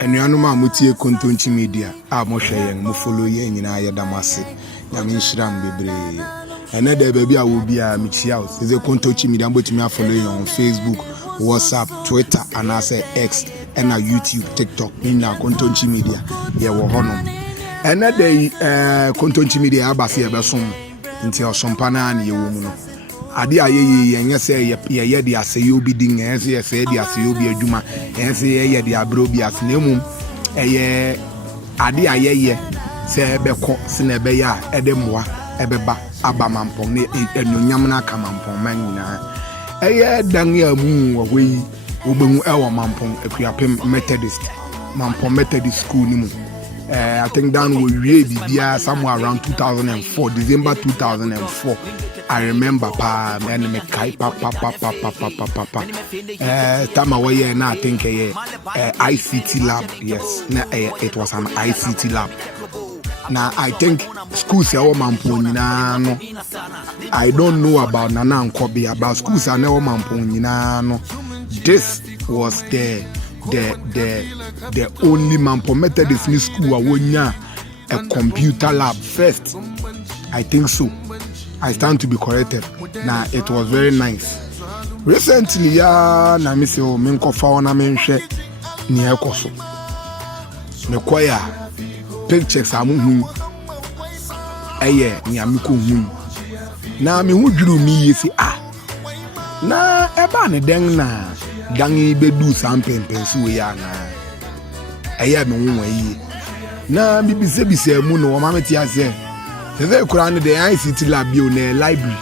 Enuanum a mutie kontonchi media a mo hwe yen mo follow yen nyina ye damase na me nhyiram bebre ene da baby a wo bia me chia o se kontonchi media mbotimi follow yen on Facebook, WhatsApp, Twitter and ase X and YouTube, TikTok na kontonchi media ye wo honom ene da kontonchi media abase ye besom nti osompa na ye wo mu no ade ayeye yenye se ye de aseye obi din yense ye se de aseye obi adwuma yense ye de abro bi asnemu eye ade ayeye se beko se na ebe ya ede moa ebeba aba Mampong ne enunyam na aka Mampong man nyina eye dan ya mu ohwe ogbemu ewo Mampong Akuapem Methodist Mampong Methodist school ni mu I think down we wie bibia somewhere around 2004 December 2004 I remember and me kai pa time away na I think ICT lab, yes, it was an ICT lab. Now I think schools are Mampong no. I don't know about Nana and Kobe, about schools are never Mampong no. This was the only Mampong Methodist school a computer lab first. I think so. I stand to be corrected. Now it was very nice. Recently, na me say o me nkofa na me nhwe ni ekoso. Me kwaya pictures amuhu. Eye ni amiko hu. Na me hu dwuru mi yesi na eba ne den na dan bedu sampempensu we ya na. Eye me hu yi. Na bibise mu no ma meti ase. The Quran the ICT lab you na library.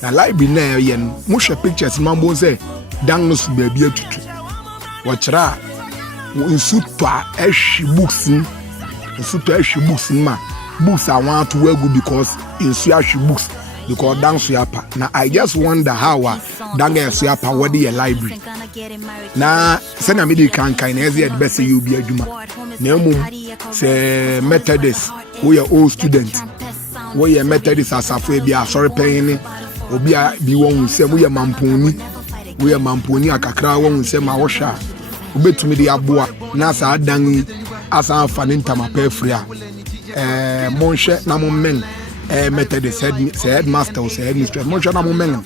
Na library na ye no mo hwe pictures mambo say dan no so baabi atutu. Wo kira wo insuto ehwe books ma books I want to wear good because insu ahwe books because dan so yapa. Na I just wonder how dan get so yapa what the library. Na say na me dey kan na eze the best you be adwuma. Na mum say Methodist we are old student. We are Methodist as a phobia, sorry paying obi a bi won say we are Mamponi akakra won say ma wosha obetumi de aboa na sa adan asa afane ntama pa afria monhwe na mo men Methodist headmaster or headmistress monhwe na mo men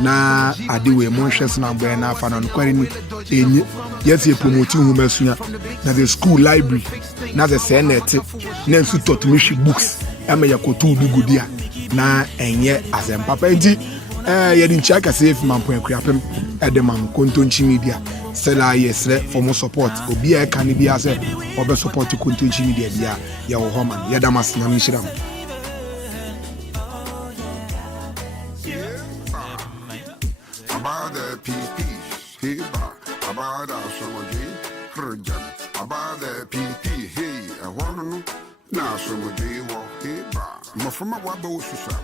na ade we monhwe na boy na afana no kware ni enyi yes e promote hu masua na the school library na the senate na nsu totumi books ema yakotu bi gudia na enye azempapa nti yedi nchaka safe Mampong Akuapem edemam kontonchi media sela yesre for more support obi e kan bi ase obe support kontonchi media bia ya wo homan yedamas na mishiram about the PP hey ba about our somoji projan about the PP hey I want to know na somoji wo hey ba mafuma wa ba wo susa